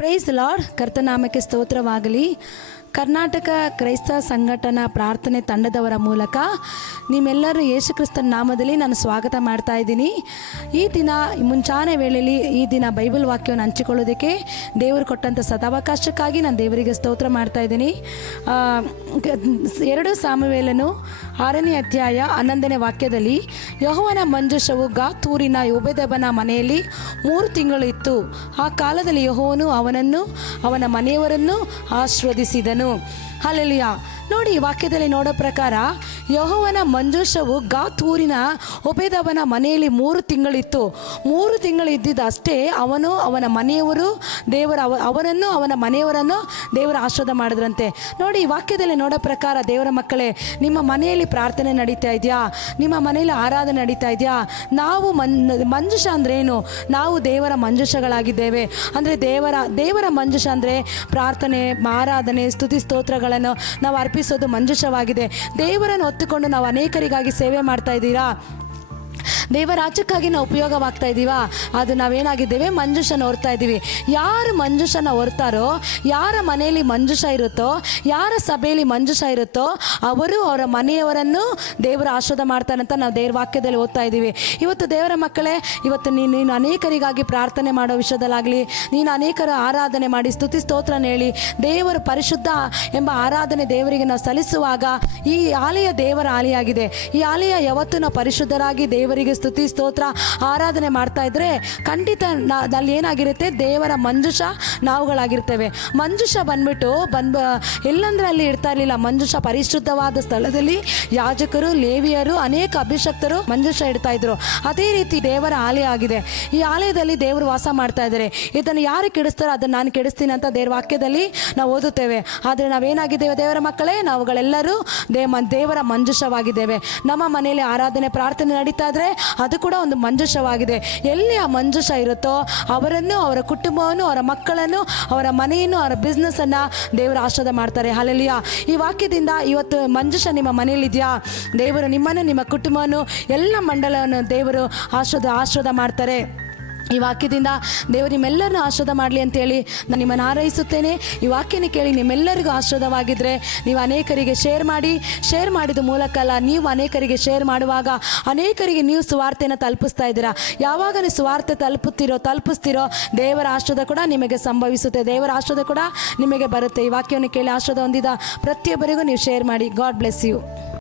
Price lord ಕರ್ತನಾಮಕ್ಕೆ ಸ್ತೋತ್ರವಾಗಲಿ. ಕರ್ನಾಟಕ ಕ್ರೈಸ್ತ ಸಂಘಟನಾ ಪ್ರಾರ್ಥನೆ ತಂಡದವರ ಮೂಲಕ ನಿಮ್ಮೆಲ್ಲರೂ ಯೇಸುಕ್ರಿಸ್ತನ ನಾಮದಲ್ಲಿ ನಾನು ಸ್ವಾಗತ ಮಾಡ್ತಾ ಇದ್ದೀನಿ. ಈ ದಿನ ಮುಂಚಾನೆ ವೇಳೆಯಲ್ಲಿ ಈ ದಿನ ಬೈಬಲ್ ವಾಕ್ಯವನ್ನು ಹಂಚಿಕೊಳ್ಳೋದಕ್ಕೆ ದೇವರು ಕೊಟ್ಟಂಥ ಸದಾವಕಾಶಕ್ಕಾಗಿ ನಾನು ದೇವರಿಗೆ ಸ್ತೋತ್ರ ಮಾಡ್ತಾ ಇದ್ದೀನಿ. ಎರಡು ಸಾಮವೇಲನು ಆರನೇ ಅಧ್ಯಾಯ ಹನ್ನೊಂದನೇ ವಾಕ್ಯದಲ್ಲಿ, ಯಹೋವನ ಮಂಜುಷವು ಗಾತೂರಿನ ಯೋಬೆದಬನ ಮನೆಯಲ್ಲಿ ಮೂರು ತಿಂಗಳು ಆ ಕಾಲದಲ್ಲಿ ಯಹೋವನು ಅವನನ್ನು, ಅವನ ಮನೆಯವರನ್ನು ಆಶೀರ್ವದಿಸಿದನು. ಅಲ್ಲೆಲಿಯ ನೋಡಿ ವಾಕ್ಯದಲ್ಲಿ ನೋಡೋ ಪ್ರಕಾರ ಯಹೋವನ ಮಂಜುಷವು ಗಾತ್ ಊರಿನ ಒಬೇದವನ ಮನೆಯಲ್ಲಿ ಮೂರು ತಿಂಗಳಿತ್ತು. ಮೂರು ತಿಂಗಳು ಇದ್ದಿದ್ದಷ್ಟೇ ಅವನು ಅವನ ಮನೆಯವರು ದೇವರ ಅವ, ಅವನನ್ನು ಅವನ ಮನೆಯವರನ್ನು ದೇವರ ಆಶೀರ್ವಾದ ಮಾಡಿದ್ರಂತೆ. ನೋಡಿ ವಾಕ್ಯದಲ್ಲಿ ನೋಡೋ ಪ್ರಕಾರ ದೇವರ ಮಕ್ಕಳೇ, ನಿಮ್ಮ ಮನೆಯಲ್ಲಿ ಪ್ರಾರ್ಥನೆ ನಡೀತಾ ಇದೆಯಾ? ನಿಮ್ಮ ಮನೆಯಲ್ಲಿ ಆರಾಧನೆ ನಡೀತಾ ಇದೆಯಾ? ನಾವು ಮನ್, ಮಂಜುಷ ಅಂದ್ರೇನು? ನಾವು ದೇವರ ಮಂಜುಷಗಳಾಗಿದ್ದೇವೆ ಅಂದರೆ ದೇವರ ದೇವರ ಮಂಜುಷ ಅಂದರೆ ಪ್ರಾರ್ಥನೆ, ಆರಾಧನೆ, ಸ್ತುತಿ ಸ್ತೋತ್ರಗಳನ್ನು ನಾವು ಅರ್ಪಿಸೋದು ಮಂಜುಷವಾಗಿದೆ. ದೇವರನ್ನು ಹೊತ್ತುಕೊಂಡು ನಾವು ಅನೇಕರಿಗಾಗಿ ಸೇವೆ ಮಾಡ್ತಾ ಇದ್ದೀರಾ? ದೇವರಾಜ್ಯಕ್ಕಾಗಿ ನಾವು ಉಪಯೋಗವಾಗ್ತಾ ಇದ್ದೀವಾ ಅದು ನಾವೇನಾಗಿದ್ದೇವೆ? ಮಂಜುಷನ ಹೊರ್ತಾ ಇದ್ದೀವಿ ಯಾರು ಮಂಜುಷನ ಹೊರ್ತಾರೋ ಯಾರ ಮನೆಯಲ್ಲಿ ಮಂಜುಷ ಇರುತ್ತೋ, ಯಾರ ಸಭೆಯಲ್ಲಿ ಮಂಜುಷ ಇರುತ್ತೋ, ಅವರು ಅವರ ಮನೆಯವರನ್ನು ದೇವರ ಮಾಡ್ತಾರೆ ಅಂತ ನಾವು ದೇವ್ರ ವಾಕ್ಯದಲ್ಲಿ ಓದ್ತಾ ಇದ್ದೀವಿ ಇವತ್ತು ದೇವರ ಮಕ್ಕಳೇ, ಇವತ್ತು ನೀನು ನೀನು ಅನೇಕರಿಗಾಗಿ ಪ್ರಾರ್ಥನೆ ಮಾಡೋ ವಿಷಯದಲ್ಲಾಗಲಿ, ನೀನು ಅನೇಕರು ಆರಾಧನೆ ಮಾಡಿ ಸ್ತುತಿ ಸ್ತೋತ್ರನ ಹೇಳಿ, ದೇವರ ಪರಿಶುದ್ಧ ಎಂಬ ಆರಾಧನೆ ದೇವರಿಗೆ ನಾವು ಸಲ್ಲಿಸುವಾಗ ಈ ಆಲಯ ದೇವರ ಆಲಯ ಈ ಆಲಯ ಯಾವತ್ತೂ ನಾವು ಪರಿಶುದ್ಧರಾಗಿ ದೇವರಿಗೆ ಸ್ತುತಿ ಸ್ತೋತ್ರ ಆರಾಧನೆ ಮಾಡ್ತಾ ಇದ್ರೆ ಖಂಡಿತ ಅಲ್ಲಿ ಏನಾಗಿರುತ್ತೆ? ದೇವರ ಮಂಜುಷ ನಾವುಗಳಾಗಿರ್ತೇವೆ. ಮಂಜುಷ ಬಂದ್ಬಿಟ್ಟು ಬಂದ್ ಎಲ್ಲಂದ್ರೆ ಅಲ್ಲಿ ಇರ್ತಾ ಇರಲಿಲ್ಲ. ಮಂಜುಷ ಪರಿಶುದ್ಧವಾದ ಸ್ಥಳದಲ್ಲಿ ಯಾಜಕರು, ಲೇವಿಯರು, ಅನೇಕ ಅಭಿಷಕ್ತರು ಮಂಜುಷ ಇಡ್ತಾ ಇದ್ರು. ಅದೇ ರೀತಿ ದೇವರ ಆಲಯ ಆಗಿದೆ. ಈ ಆಲಯದಲ್ಲಿ ದೇವರು ವಾಸ ಮಾಡ್ತಾ ಇದ್ದಾರೆ. ಇದನ್ನು ಯಾರು ಕೆಡಿಸ್ತಾರೋ ಅದನ್ನು ನಾನು ಕೆಡಿಸ್ತೀನಿ ಅಂತ ದೇವರ ವಾಕ್ಯದಲ್ಲಿ ನಾವು ಓದುತ್ತೇವೆ. ಆದರೆ ನಾವೇನಾಗಿದ್ದೇವೆ ದೇವರ ಮಕ್ಕಳೇ? ನಾವುಗಳೆಲ್ಲರೂ ದೇ ಮ- ದೇವರ ಮಂಜುಷವಾಗಿದ್ದೇವೆ. ನಮ್ಮ ಮನೆಯಲ್ಲಿ ಆರಾಧನೆ, ಪ್ರಾರ್ಥನೆ ನಡೀತಾ ಇದ್ರೆ ಅದು ಕೂಡ ಒಂದು ಮಂಜುಷವಾಗಿದೆ. ಎಲ್ಲಿ ಆ ಮಂಜುಷ ಇರುತ್ತೋ ಅವರನ್ನು, ಅವರ ಕುಟುಂಬವನ್ನು, ಅವರ ಮಕ್ಕಳನ್ನು, ಅವರ ಮನೆಯನ್ನು, ಅವರ ಬಿಸ್ನೆಸ್ಸನ್ನು ದೇವರ ಆಶ್ರದ ಮಾಡ್ತಾರೆ. ಅಲ್ಲೆಲ್ಲಿಯ ಈ ವಾಕ್ಯದಿಂದ ಇವತ್ತು ಮಂಜುಷ ನಿಮ್ಮ ಮನೆಯಲ್ಲಿದೆಯಾ ದೇವರು ನಿಮ್ಮನ್ನು, ನಿಮ್ಮ ಕುಟುಂಬವನ್ನು, ಎಲ್ಲ ಮಂಡಲವನ್ನು ದೇವರು ಆಶ್ರದ ಆಶ್ರದ ಮಾಡ್ತಾರೆ. ಈ ವಾಕ್ಯದಿಂದ ದೇವರು ನಿಮ್ಮೆಲ್ಲರನ್ನು ಆಶ್ರದ ಮಾಡಲಿ ಅಂತೇಳಿ ನಾನು ನಿಮ್ಮನ್ನು ಆರೈಸುತ್ತೇನೆ ಈ ವಾಕ್ಯನ ಕೇಳಿ ನಿಮ್ಮೆಲ್ಲರಿಗೂ ಆಶ್ರದವಾಗಿದ್ದರೆ ನೀವು ಅನೇಕರಿಗೆ ಶೇರ್ ಮಾಡಿ ಶೇರ್ ಮಾಡಿದ ಮೂಲಕ ಅಲ್ಲ ನೀವು ಅನೇಕರಿಗೆ ಶೇರ್ ಮಾಡುವಾಗ ಅನೇಕರಿಗೆ ನೀವು ಸುವಾರ್ತೆಯನ್ನು ತಲುಪಿಸ್ತಾ ಇದ್ದೀರಾ. ಯಾವಾಗ ನೀವು ಸುವಾರ್ತೆ ತಲುಪುತ್ತೀರೋ, ತಲುಪಿಸ್ತೀರೋ, ದೇವರ ಆಶ್ರದ ಕೂಡ ನಿಮಗೆ ಸಂಭವಿಸುತ್ತೆ. ದೇವರ ಆಶ್ರದ ಕೂಡ ನಿಮಗೆ ಬರುತ್ತೆ. ಈ ವಾಕ್ಯವನ್ನು ಕೇಳಿ ಆಶ್ರಯದ ಹೊಂದಿದ ಪ್ರತಿಯೊಬ್ಬರಿಗೂ ನೀವು ಶೇರ್ ಮಾಡಿ. God bless you